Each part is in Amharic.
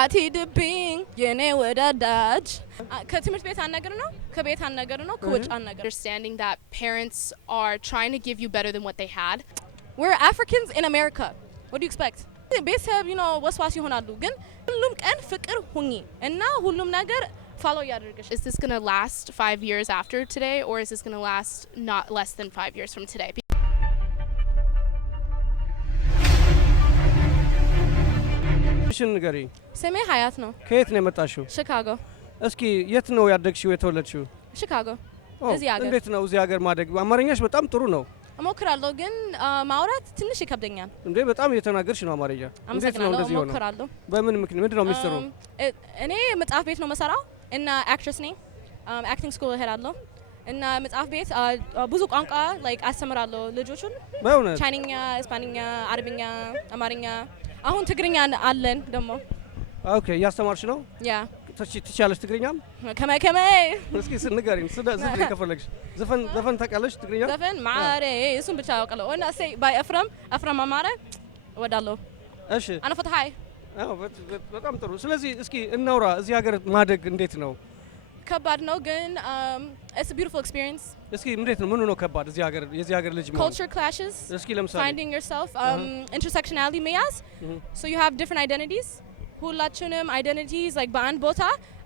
አትሂድብኝ የኔ ወዳጅ ከትምህርት ቤት አናገር ነው ከቤት አናገር ነው ከውጭ አናገር understanding that parents are trying to give you better than what they had. We're Africans in America. What do you expect? ቤተሰብ ወስዋስ ይሆናሉ ግን ሁሉም ቀን ፍቅር ሁኚ እና ሁሉም ነገር follow ያድርግሽ. Is this going to last 5 years after today or is this going to last not less than 5 years from today? ንገሪ። ስሜ ሀያት ነው። ከየት ነው የመጣሽው? ሺካጎ። እስኪ የት ነው ያደግሽው የተወለድሽው? ሺካጎ። እዚህ ሀገር። እንዴት ነው እዚህ ሀገር ማደግ? አማርኛሽ በጣም ጥሩ ነው። እሞክራለሁ ግን ማውራት ትንሽ ይከብደኛል። እንዴ በጣም እየተናገርሽ ነው አማርኛ። እንዴት ነው እንደዚህ ሆነ? እሞክራለሁ። በምን ምክንያት ምንድነው ሚስጥሩ? እኔ መጽሐፍ ቤት ነው መሰራው እና አክትረስ ነኝ። አክቲንግ ስኩል ሄዳለሁ እና መጽሐፍ ቤት ብዙ ቋንቋ ላይክ አስተምራለሁ ልጆቹን። በእውነት ቻይንኛ፣ ስፓኒኛ፣ አረብኛ፣ አማርኛ አሁን ትግርኛ አለን ደግሞ። ኦኬ እያስተማርሽ ነው? ያ ትችያለሽ ትግርኛም? ከመ እስኪ ንገሪኝ። ዘፈን ከፈለግሽ ዘፈን ታውቂያለሽ ትግርኛ? ዘፈን ማሬ እሱን ብቻ አውቃለሁ። እና say by አፍረም አማረ እወዳለሁ። እሺ አና ፈትሃይ። በጣም ጥሩ። ስለዚህ እስኪ እናውራ። እዚህ ሀገር ማደግ እንዴት ነው? ከባድ ነው ግን it's a beautiful experience. እስኪ እንዴት ነው? ምኑ ነው ከባድ? የዚህ ሀገር ልጅ ማለት culture clashes. እስኪ ለምሳሌ finding yourself intersectionality መያዝ. So you have different identities. ሁላችንም identities like በአንድ ቦታ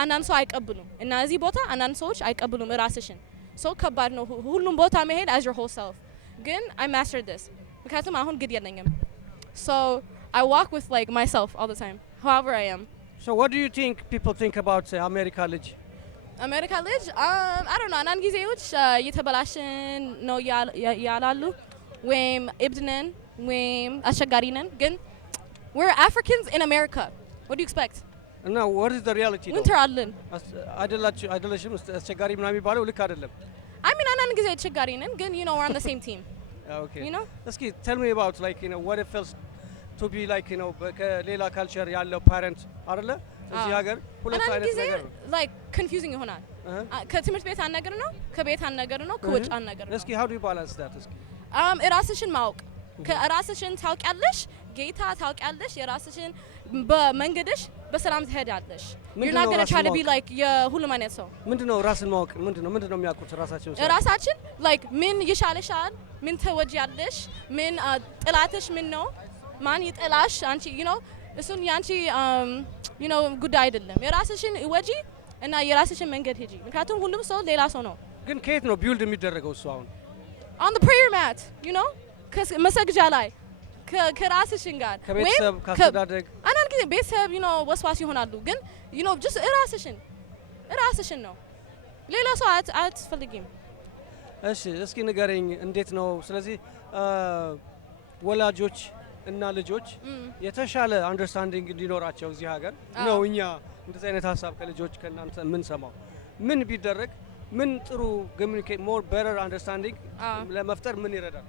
አንዳንድ ሰው አይቀበሉም እና እዚህ ቦታ አንዳንድ ሰዎች አይቀበሉም ራስሽን። so ከባድ ነው ሁሉም ቦታ መሄድ as your whole self. ግን I mastered this ምክንያቱም አሁን ግድ የለኝም. So I walk with like myself all the time however I am. So what do you think people think about America ልጅ? አሜሪካ ልጅ I don't know አንዳንድ ጊዜዎች እየተበላሽን ነው ያላሉ ወይም እብድ ነን ወይም አስቸጋሪ ነን ግን we're Africans in America. What do you expect? No, what is the reality? winter አለን አይደለሽም አስቸጋሪ ምናምን የሚባለው ልክ አይደለም። I mean አንዳንድ ጊዜ አስቸጋሪ ነን ግን we're on the same team. Okay. እስኪ tell me about like what it feels to be like ከሌላ ካልቸር ያለው parent አይደለ? እዚህ ሀገር ሁለት አይነት ነገር ነው like confusing ይሆናል። ከትምህርት ቤት አናገር ነው ከቤት አናገር ነው ከውጭ አናገር ነው። እስኪ how do you balance that? እስኪ ራስሽን ማወቅ ከራስሽን ታውቂያለሽ ጌታ ታውቂያለሽ የራስሽን በመንገድሽ በሰላም ትሄዳለሽ። you're not going to try to be like የሁሉም አይነት ሰው። ምንድነው ራስን ማወቅ? ምንድነው የሚያውቁት ራሳችን like ምን ይሻለሻል ምን ተወጂያለሽ ምን ጥላትሽ ምን ነው ማን ይጠላሽ አንቺ እሱን ያንቺ ጉዳይ አይደለም። የራስሽን ወጂ እና የራስሽን መንገድ ሄጂ ምክንያቱም ሁሉም ሰው ሌላ ሰው ነው። ግን ከየት ነው ቢልድ የሚደረገው እሱ አሁን? on the prayer mat ከመሰግጃ ላይ ከራስሽን ጋር ከቤተሰብ ካስተዳደግ አንዳንድ ጊዜ ቤተሰብ ወስዋስ ይሆናሉ ግን just ራስሽን ነው ሌላ ሰው አትፈልጊም። እሺ እስኪ ንገረኝ እንዴት ነው? ስለዚህ ወላጆች እና ልጆች የተሻለ አንደርስታንዲንግ እንዲኖራቸው እዚህ ሀገር ነው እኛ እንደዚህ አይነት ሀሳብ ከልጆች ከናንተ ምን ሰማው ምን ቢደረግ ምን ጥሩ communicate more better understanding ለመፍጠር ምን ይረዳል?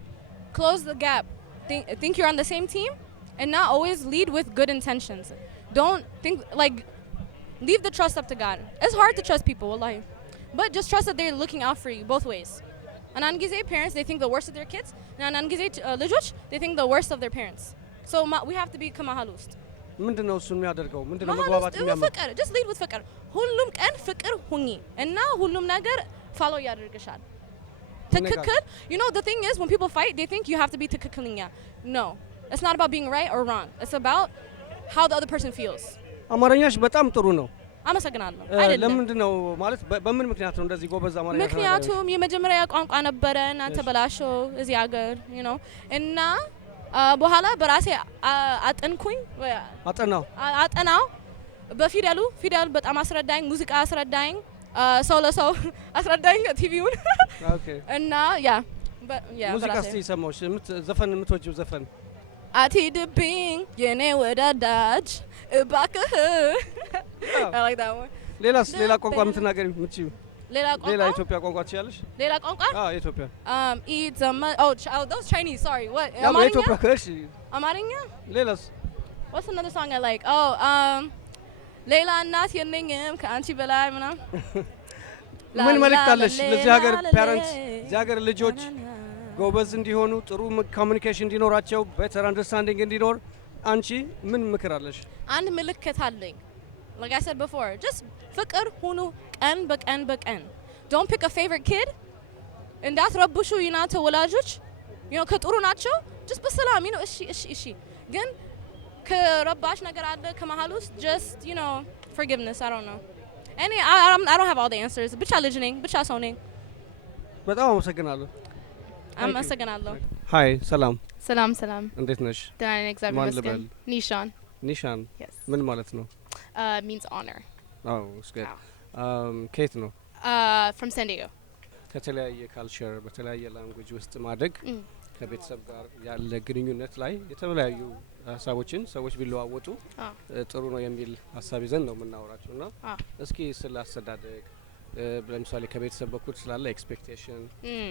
Close the gap. Think you're on the same team and not always lead with good intentions. Don't think like leave the trust up to God. It's hard to trust people wallahi. But just trust that they're looking out for you both ways. And አንዳንድ ጊዜ parents they think the worst of their kids and አንዳንድ ጊዜ ልጆች they think the worst of their parents. So we have to be ከመሃል ውስጥ ምንድነው እሱ የሚያደርገው? ምንድነው መግባባት የሚያመጣው? ፍቅር just lead with ፍቅር ሁሉም ቀን ፍቅር ሁኚ እና ሁሉም ነገር follow ያደርግሻል። ትክክል the thing is when people fight they think you have to be ትክክለኛ. No, it's not about being right or wrong. It's about how the other person feels. አማርኛሽ በጣም ጥሩ ነው። አመሰግናለሁ። አይደለም ለምንድነው ማለት በምን ምክንያት ነው እንደዚህ ጎበዝ አማርኛ? ምክንያቱም የመጀመሪያ ቋንቋ ነበረና ተበላሸው እዚህ ሀገር እና በኋላ በራሴ አጠንኩኝ አጠናው በፊደሉ በጣም አስረዳኝ ሙዚቃ አስረዳኝ ሰው ለሰው አስረዳኝ ቲቪውን እና ሙዚቃ ሲሰማሽ ዘፈን የምትወጂው ዘፈን? አትሂድብኝ የኔ ወዳጅ እባክህ I like that one. ሌላ ቋንቋ የምትናገሪ የምትችይው? ሌላ ኢትዮጵያ ቋንቋ ትችያለሽ? ሌላ ቋንቋ? ኢትዮጵያ those Chinese sorry what ኢትዮጵያ ከሽ አማርኛ? ሌላስ? What's another song I like? ሌላ እናት የለኝም ከአንቺ በላይ ምናምን። ምን መልእክት አለሽ ለዚህ ሀገር ፓረንትስ እዚህ ሀገር ልጆች ጎበዝ እንዲሆኑ ጥሩ ኮሚኒኬሽን እንዲኖራቸው ቤተር አንደርስታንዲንግ እንዲኖር አንቺ ምን ምክር አለሽ? አንድ ምልክት አለኝ። Like I said before, just ፍቅር ሁኑ ቀን በቀን. Don't pick a favorite kid. እንዳትረብሹ እናንተ ወላጆች ከጥሩ ናቸው just በሰላም እሺ ግን ከረባሽ ነገር አለ ከመሃል ውስጥ just forgiveness. I don't know. I don't have all the answers. ብቻ ልጅ ነኝ ብቻ ሰው ነኝ። በጣም አመሰግናለሁ። አመሰግናለሁ። ሃይ ሰላም ሰላም እንዴት ነሽ? ደህና ነኝ እግዚአብሔር ይመስገን። ኒሻን Yes. ምን ማለት ነው? Means honor. Oh, it's good. ከየት ነው? From San Diego. ከተለያየ ካልቸር በተለያየ ላንጉዌጅ ውስጥ ማደግ ከቤተሰብ ጋር ያለ ግንኙነት ላይ የተለያዩ ሀሳቦችን ሰዎች ቢለዋወጡ ጥሩ ነው የሚል ሀሳብ ይዘን ነው የምናወራቸው እና እስኪ ስለ አስተዳደግ ለምሳሌ ከቤተሰብ በኩል ስላለ ኤክስፔክቴሽን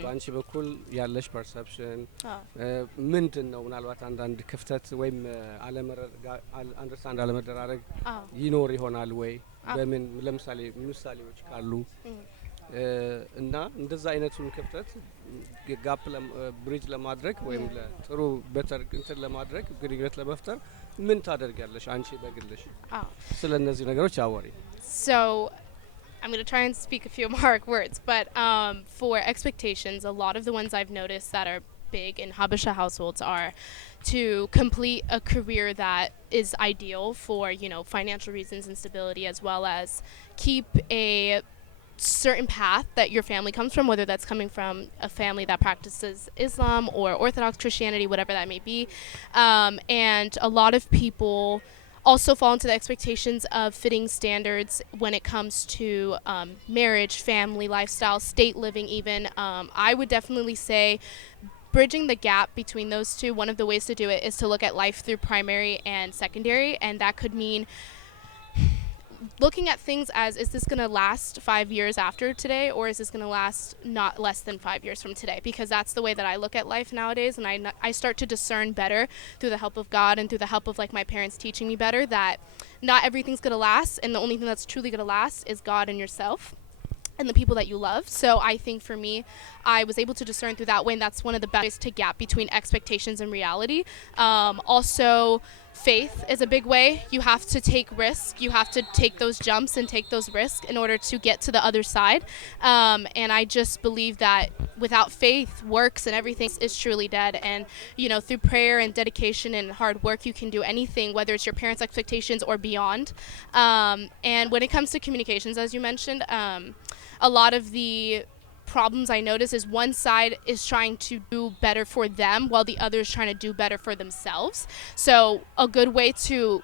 በአንቺ በኩል ያለሽ ፐርሰፕሽን ምንድን ነው? ምናልባት አንዳንድ ክፍተት ወይም አንደርስታንድ አለመደራረግ ይኖር ይሆናል ወይ? በምን ለምሳሌ ምሳሌዎች ካሉ እና እንደዛ አይነቱን ክፍተት ጋፕ ብሪጅ ለማድረግ ወይም ለጥሩ በተር እንትን ለማድረግ ግንኙነት ለመፍጠር ምን ታደርጊያለሽ አንቺ በግልሽ? ስለ እነዚህ ነገሮች አወሪ። So I'm going to try and speak a few more words, but for expectations, a lot of the ones I've noticed that are big in Habesha households are to complete a career that is ideal for, financial reasons and stability, as well as keep a certain path that your family comes from, whether that's coming from a family that practices Islam or Orthodox Christianity, whatever that may be. And a lot of people also fall into the expectations of fitting standards when it comes to marriage, family, lifestyle, state living even. I would definitely say bridging the gap between those two, one of the ways to do it is to look at life through primary and secondary, and that could mean looking at things as, is this going to last 5 years after today, or is this going to last not less than 5 years from today? Because that's the way that I look at life nowadays, and I start to discern better through the help of God and through the help of my parents teaching me better that not everything's going to last, and the only thing that's truly going to last is God and yourself and the people that you love. So I think for me, I was able to discern through that way, and that's one of the best ways to gap between expectations and reality. Also, faith is a big way. You have to take risk. You have to take those jumps and take those risks in order to get to the other side. And I just believe that without faith, works and everything is truly dead. And, through prayer and dedication and hard work, you can do anything, whether it's your parents' expectations or beyond. And when it comes to communications, as you mentioned, a lot of the problems I notice is one side is trying to do better for them while the other is trying to do better for themselves. So a good way to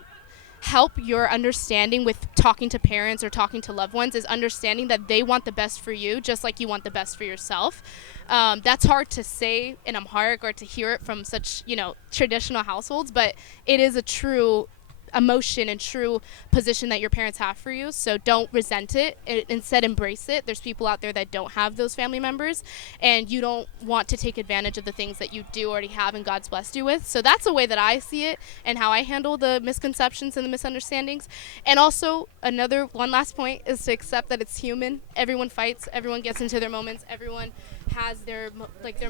help your understanding with talking to parents or talking to loved ones is understanding that they want the best for you just like you want the best for yourself. That's hard to say in Amharic or to hear it from such, traditional households, but it is a true emotion and true position that your parents have for you. So don't resent it. Instead, embrace it. There's people out there that don't have those family members, and you don't want to take advantage of the things that you do already have and God's blessed you with. So that's the way that I see it and how I handle the misconceptions and the misunderstandings. And also, one last point is to accept that it's human. Everyone fights. Everyone gets into their moments. Everyone has their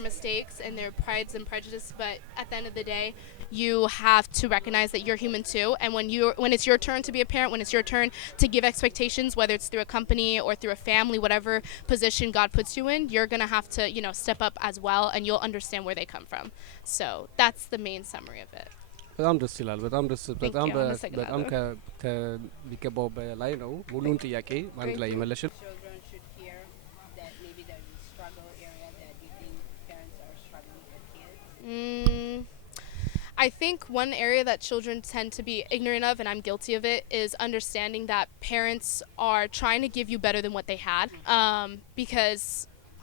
mistakes and their prides and prejudice. But at the end of the day, you have to recognize that you're human too, and when it's your turn to be a parent, when it's your turn to give expectations, whether it's through a company or through a family, whatever position God puts you in, you're going to have to step up as well, and you'll understand where they come from. So that's the main summary of it. በጣም ደስ ይላል። በጣም ከሚገባው በላይ ነው። ሙሉን ጥያቄ አንድ ላይ ይመለሽል። Children should hear that maybe there's a struggle area that you think parents are struggling with kids. I think one area that children tend to be ignorant of, and I'm guilty of it, is understanding that parents are trying to give you better than what they had. Because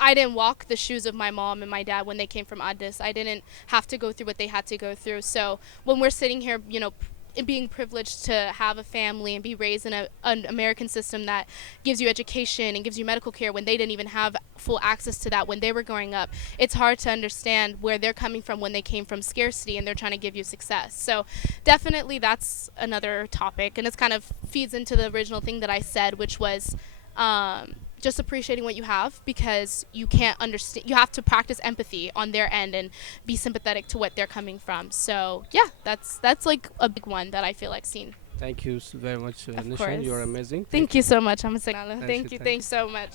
I didn't walk the shoes of my mom and my dad when they came from Addis. I didn't have to go through what they had to go through. So when we're sitting here, being privileged to have a family and be raised in an American system that gives you education and gives you medical care when they didn't even have full access to that when they were growing up, it's hard to understand where they're coming from when they came from scarcity and they're trying to give you success. So definitely that's another topic, and it's kind of feeds into the original thing that I said, which was just appreciating what you have, because you can't understand, you have to practice empathy on their end and be sympathetic to what they're coming from. So yeah, that's like a big one that I feel like seen. Thank you very much, Of Nishan. course. You're amazing. Thank you so much. I'm a signal. Thank Thank you, you. Thanks so much.